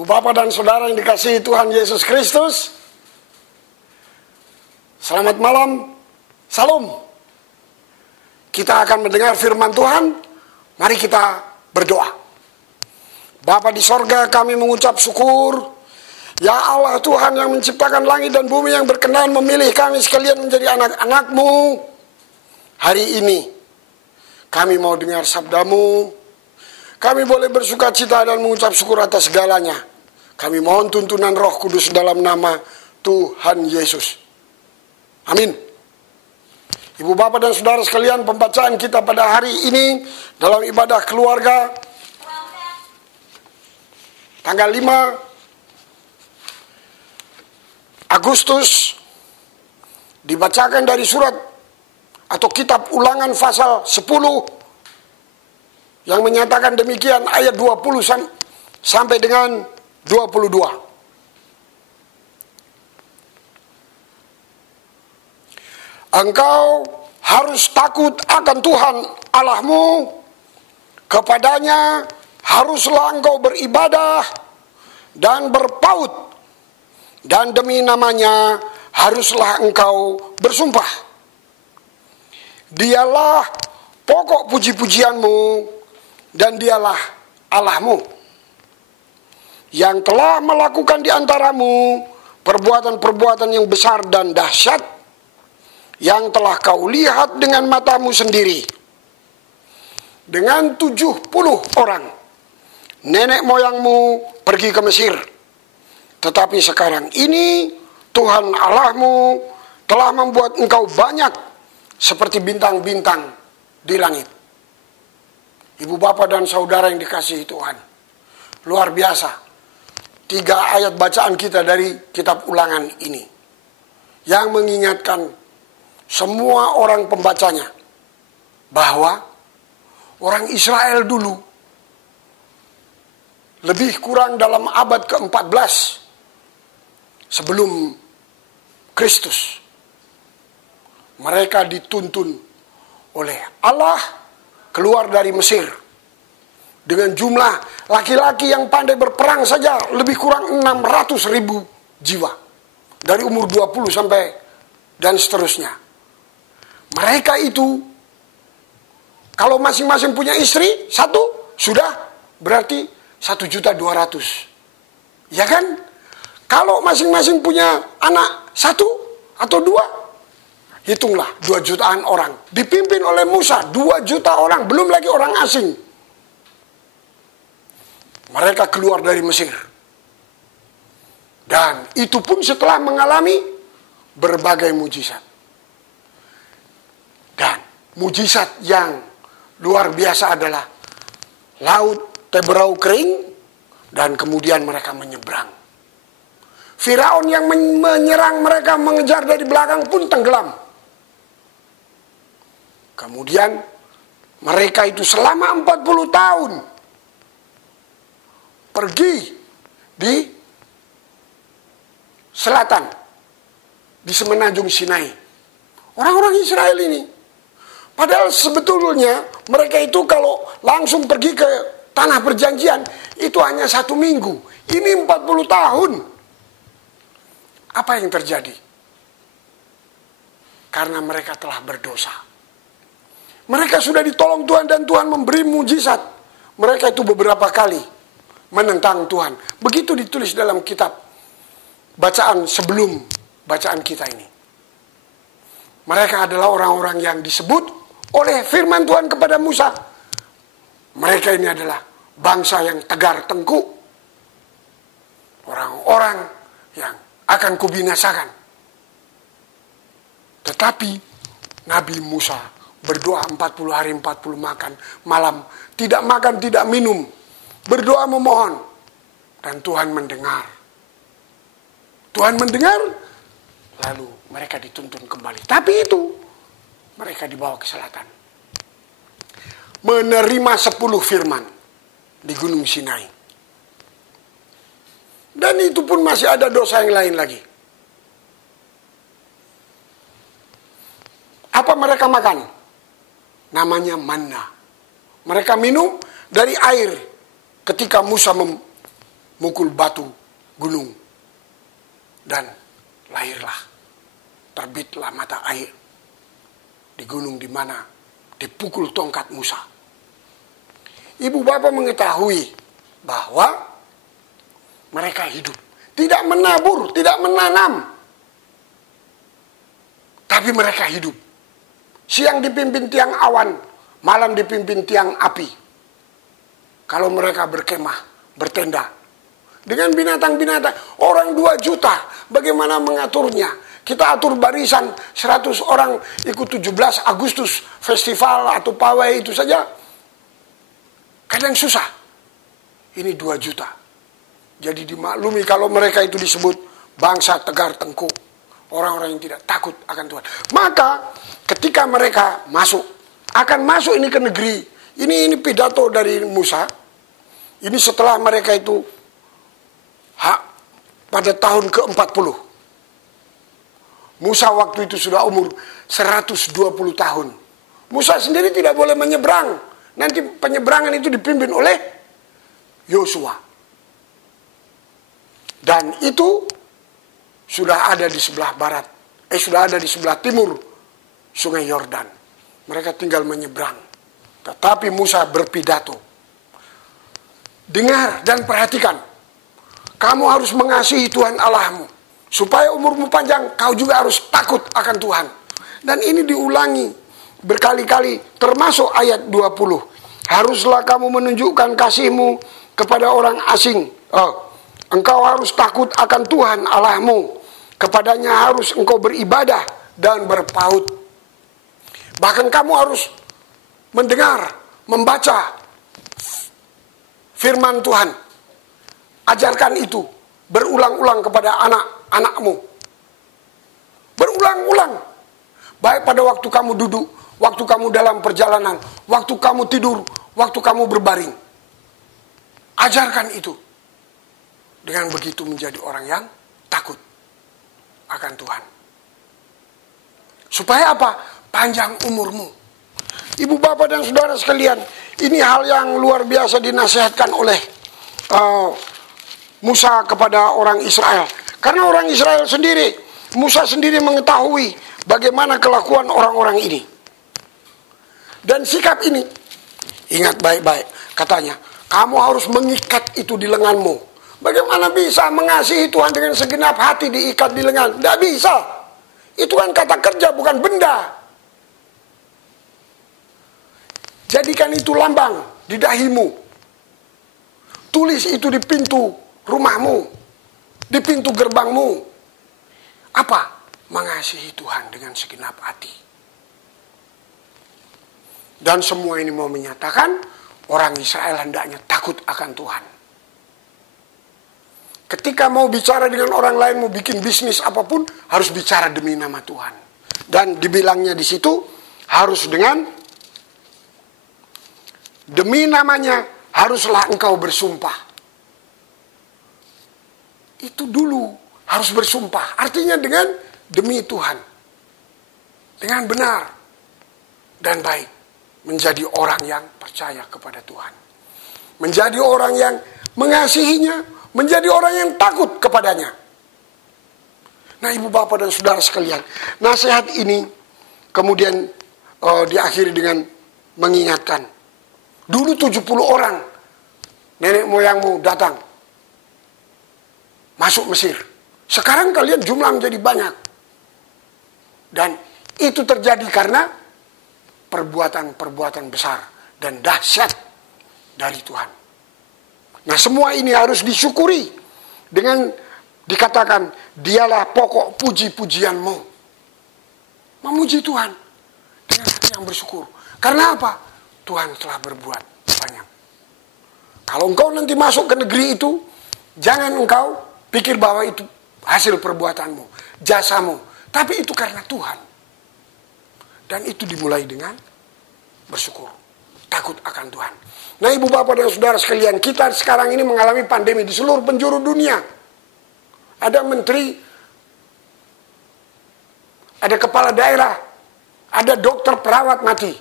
Ibu Bapak dan Saudara yang dikasihi Tuhan Yesus Kristus, selamat malam, salam. Kita akan mendengar firman Tuhan. Mari kita berdoa. Bapa di sorga, kami mengucap syukur. Ya Allah Tuhan yang menciptakan langit dan bumi, yang berkenan memilih kami sekalian menjadi anak-anak-Mu. Hari ini kami mau dengar sabda-Mu. Kami boleh bersuka cita dan mengucap syukur atas segalanya. Kami mohon tuntunan Roh Kudus dalam nama Tuhan Yesus. Amin. Ibu Bapak dan Saudara sekalian, pembacaan kita pada hari ini dalam ibadah keluarga tanggal 5 Agustus dibacakan dari surat atau kitab Ulangan pasal 10 yang menyatakan demikian, ayat 20 sampai dengan 22. Engkau harus takut akan Tuhan Allahmu, kepadanya haruslah engkau beribadah dan berpaut, dan demi namanya haruslah engkau bersumpah. Dialah pokok puji-pujianmu, dan dialah Allahmu yang telah melakukan di antaramu perbuatan-perbuatan yang besar dan dahsyat, yang telah kau lihat dengan matamu sendiri. Dengan 70 orang nenek moyangmu pergi ke Mesir. Tetapi sekarang ini Tuhan Allahmu telah membuat engkau banyak seperti bintang-bintang di langit. Ibu Bapak dan Saudara yang dikasihi Tuhan, luar biasa 3 ayat bacaan kita dari kitab Ulangan ini yang mengingatkan semua orang pembacanya bahwa orang Israel dulu, lebih kurang dalam abad ke-14 sebelum Kristus, mereka dituntun oleh Allah keluar dari Mesir dengan jumlah laki-laki yang pandai berperang saja lebih kurang 600.000 jiwa dari umur 20 sampai dan seterusnya. Mereka itu kalau masing-masing punya istri satu, sudah berarti 1.200.000, ya kan? Kalau masing-masing punya anak satu atau 2, hitunglah 2 jutaan orang. Dipimpin oleh Musa 2 juta orang, belum lagi orang asing. Mereka keluar dari Mesir. Dan itu pun setelah mengalami berbagai mujizat. Dan mujizat yang luar biasa adalah laut Teberau kering dan kemudian mereka menyeberang. Firaun yang menyerang mereka, mengejar dari belakang pun tenggelam. Kemudian mereka itu selama 40 tahun pergi di selatan, di semenanjung Sinai. Orang-orang Israel ini, padahal sebetulnya mereka itu kalau langsung pergi ke tanah perjanjian itu hanya 1 minggu. Ini 40 tahun. Apa yang terjadi? Karena mereka telah berdosa. Mereka sudah ditolong Tuhan dan Tuhan memberi mujizat. Mereka itu beberapa kali menentang Tuhan. Begitu ditulis dalam kitab bacaan sebelum bacaan kita ini. Mereka adalah orang-orang yang disebut oleh firman Tuhan kepada Musa. Mereka ini adalah bangsa yang tegar tengkuk. Orang-orang yang akan kubinasakan. Tetapi Nabi Musa berdoa 40 hari 40 malam, tidak makan, tidak minum, berdoa memohon, dan Tuhan mendengar. Tuhan mendengar, lalu mereka dituntun kembali. Tapi itu mereka dibawa ke selatan, menerima 10 firman di Gunung Sinai. Dan itu pun masih ada dosa yang lain lagi. Apa mereka makan? Namanya manna. Mereka minum dari air ketika Musa mukul batu gunung. Dan lahirlah, terbitlah mata air di gunung di mana dipukul tongkat Musa. Ibu bapak mengetahui bahwa mereka hidup. Tidak menabur, tidak menanam. Tapi mereka hidup. Siang dipimpin tiang awan, malam dipimpin tiang api. Kalau mereka berkemah, bertenda. Dengan binatang-binatang, orang 2 juta, bagaimana mengaturnya? Kita atur barisan 100 orang ikut 17 Agustus festival atau pawai itu saja. Kadang susah. Ini 2 juta. Jadi dimaklumi kalau mereka itu disebut bangsa tegar tengkuk. Orang-orang yang tidak takut akan Tuhan. Maka ketika mereka akan masuk ini ke negeri. Ini pidato dari Musa. Ini setelah mereka itu pada tahun ke-40. Musa waktu itu sudah umur 120 tahun. Musa sendiri tidak boleh menyeberang. Nanti penyeberangan itu dipimpin oleh Yosua. Dan itu sudah ada di sebelah barat. Sudah ada di sebelah timur Sungai Yordan. Mereka tinggal menyeberang. Tetapi Musa berpidato. Dengar dan perhatikan. Kamu harus mengasihi Tuhan Allahmu. Supaya umurmu panjang, kau juga harus takut akan Tuhan. Dan ini diulangi berkali-kali, termasuk ayat 20. Haruslah kamu menunjukkan kasihmu kepada orang asing. Engkau harus takut akan Tuhan Allahmu. Kepadanya harus engkau beribadah dan berpaut. Bahkan kamu harus mendengar, membaca firman Tuhan. Ajarkan itu berulang-ulang kepada anak-anakmu. Berulang-ulang. Baik pada waktu kamu duduk, waktu kamu dalam perjalanan, waktu kamu tidur, waktu kamu berbaring. Ajarkan itu. Dengan begitu menjadi orang yang takut akan Tuhan. Supaya apa? Panjang umurmu. Ibu bapak dan saudara sekalian, ini hal yang luar biasa dinasihatkan oleh Musa kepada orang Israel. Karena orang Israel sendiri, Musa sendiri mengetahui bagaimana kelakuan orang-orang ini. Dan sikap ini, ingat baik-baik, katanya, kamu harus mengikat itu di lenganmu. Bagaimana bisa mengasihi Tuhan dengan segenap hati diikat di lengan? Tidak bisa. Itu kan kata kerja, bukan benda. Jadikan itu lambang di dahimu. Tulis itu di pintu rumahmu, di pintu gerbangmu. Apa? Mengasihi Tuhan dengan segenap hati. Dan semua ini mau menyatakan orang Israel hendaknya takut akan Tuhan. Ketika mau bicara dengan orang lain, mau bikin bisnis apapun, harus bicara demi nama Tuhan. Dan dibilangnya di situ harus dengan demi namanya haruslah engkau bersumpah. Itu dulu harus bersumpah. Artinya dengan demi Tuhan. Dengan benar dan baik. Menjadi orang yang percaya kepada Tuhan. Menjadi orang yang mengasihinya. Menjadi orang yang takut kepadanya. Nah ibu bapak dan saudara sekalian. Nasihat ini kemudian diakhiri dengan mengingatkan. Dulu 70 orang nenek moyangmu datang. Masuk Mesir. Sekarang kalian jumlah menjadi banyak. Dan itu terjadi karena perbuatan-perbuatan besar dan dahsyat dari Tuhan. Nah semua ini harus disyukuri dengan dikatakan dialah pokok puji-pujianmu. Memuji Tuhan dengan hati yang bersyukur. Karena apa? Tuhan telah berbuat banyak. Kalau engkau nanti masuk ke negeri itu, jangan engkau pikir bahwa itu hasil perbuatanmu, jasamu. Tapi itu karena Tuhan. Dan itu dimulai dengan bersyukur. Takut akan Tuhan. Nah ibu bapak dan saudara sekalian, kita sekarang ini mengalami pandemi di seluruh penjuru dunia. Ada menteri, ada kepala daerah, ada dokter perawat mati.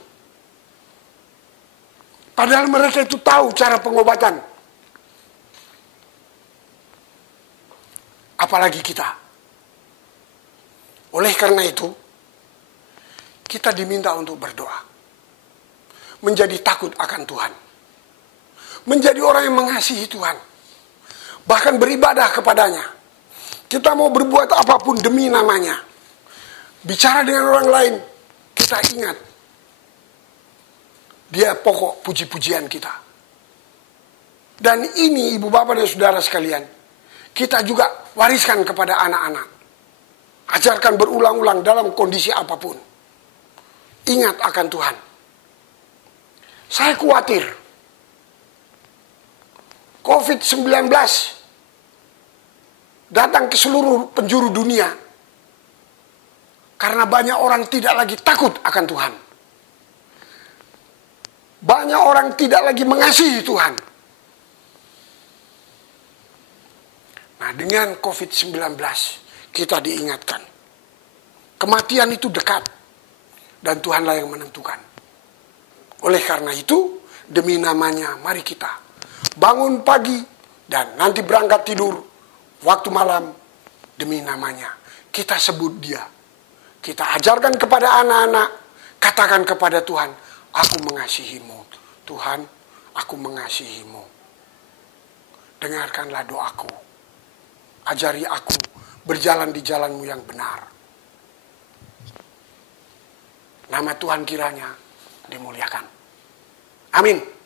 Padahal mereka itu tahu cara pengobatan. apalagi kita. Oleh karena itu, kita diminta untuk berdoa. Menjadi takut akan Tuhan. Menjadi orang yang mengasihi Tuhan. Bahkan beribadah kepadanya. Kita mau berbuat apapun demi namanya. Bicara dengan orang lain, kita ingat. Dia pokok puji-pujian kita. Dan ini ibu bapak dan saudara sekalian, kita juga wariskan kepada anak-anak. Ajarkan berulang-ulang dalam kondisi apapun. Ingat akan Tuhan. Saya khawatir COVID-19 datang ke seluruh penjuru dunia karena banyak orang tidak lagi takut akan Tuhan. Banyak orang tidak lagi mengasihi Tuhan. Nah, dengan COVID-19 kita diingatkan. Kematian itu dekat. Dan Tuhanlah yang menentukan. Oleh karena itu, demi namanya mari kita bangun pagi dan nanti berangkat tidur waktu malam demi namanya. Kita sebut dia. Kita ajarkan kepada anak-anak, katakan kepada Tuhan, aku mengasihimu. Tuhan, aku mengasihimu. Dengarkanlah doaku. Ajari aku berjalan di jalanmu yang benar. Nama Tuhan kiranya dimuliakan. Amin.